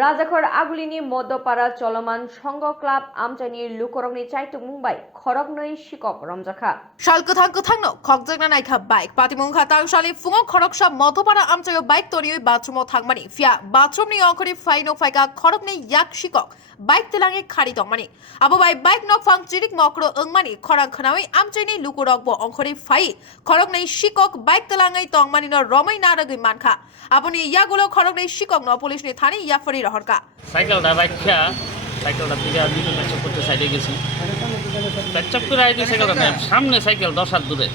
রাজাখর আগুলিনি মধ্যপাড়া চলমান সংঘ club আমচাইনি লুকুরokni Chaitok Mumbai Khorokni Sikok Romjakha 살긋한긋한노 걱정나 나이카 바이크 Patimwng 당살이 풍어 খরকসা Madhyapara আমচাইও bike তরিও বাথরুমও থাকমানি ফিয়া বাথরুমনি অংখরি ফাইনো ফাইকা খরকনি ইয়াক শিকক বাইক তেলাঙে খারি দংমানি আবো বাইক নক ফাং চিরিক মক্র ওংমানি খরাং খনাওই আমচাইনি লুকুরকবো অংখরি ফাই খরকনি শিকক বাইক তেলাঙে তংমানি ন রমই নারগই মানখা আপনি ইয়াগুলো খরকনি শিকক ন পুলিশনি থানি ইয়াফরি রহরকা সাইকেলটা বাইকটা সাইকেলটা থেকে বিভিন্ন চক্করতে সাইডে গেছি চক্কর আইডি সাইকেলটা সামনে সাইকেল 10 হাত দূরে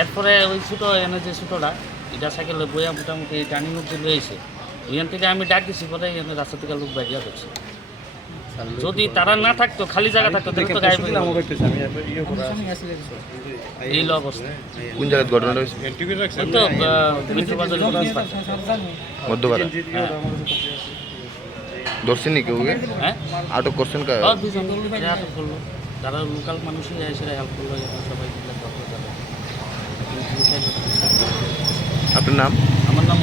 এরপরে ওই ছোটো এনে যে ছোটোটা এটা সাইকেলে বইয়া মোটামুটি টার্নিং অব্দি রয়েছে ওইখান থেকে আমি ডাক দিছি পরে এখানে রাস্তা থেকে লোক বাইরিয়া করছে যদি তারা না থাকতো খালি জায়গা থাকতো তাহলে তো গায়ে এই অবস্থা কোন জায়গায় ঘটনাটা হয়েছে তো মিত্রবাজার মধ্যপাড়া ধরছেন নি কেউ হ্যাঁ আটক করছেন কা দুজন আটক করলো যারা লোকাল মানুষই এসে হেল্প করলো সবাই আপনার নাম? আমার নাম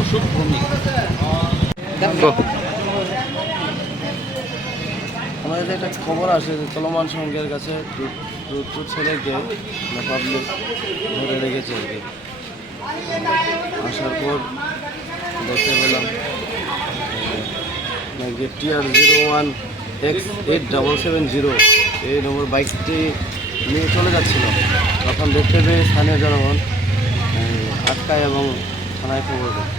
অশোক ভৌমিক। আমাদের একটা খবর আসে যে চলমান সংঘের কাছে দুটো ছেলেকে পাবলিক ধরে রেখেছে আর কি। আসার পর দেখতে পেলাম TR01X8770 এই নম্বর বাইকটি নিয়ে চলে যাচ্ছিল। তখন দেখতে পেয়ে স্থানীয় জনগণ আটকায় এবং থানায় খবর দেয়।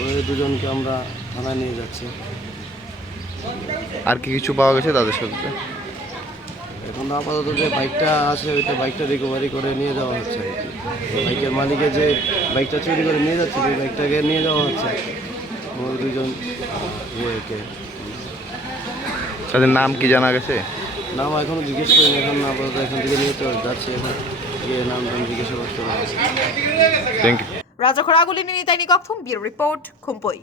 ওই দুজনকে আমরা থানায় নিয়ে যাচ্ছি। আর কি কিছু পাওয়া গেছে তাদের সাথে? এখন আপাতত যে বাইকটা আছে ওইটা বাইকটা রিকভারি করে নিয়ে যাওয়া হচ্ছে। বাইকের মালিকে যে বাইকটা চুরি করে নিয়ে যাচ্ছে ওই বাইকটাকে নিয়ে যাওয়া হচ্ছে। ওই দুজন ইয়েকে তাদের নাম কি জানা গেছে? নাম এখনো জিজ্ঞেস করিনি। এখন আপাতত এখান থেকে নিয়ে তো যাচ্ছে। এখন গিয়ে নাম জিজ্ঞাসা করতে হবে। Thank you. রাজাখর আগুলিনি তাইনি কখথুম ব্যুরো রিপোর্ট খুম্পুই।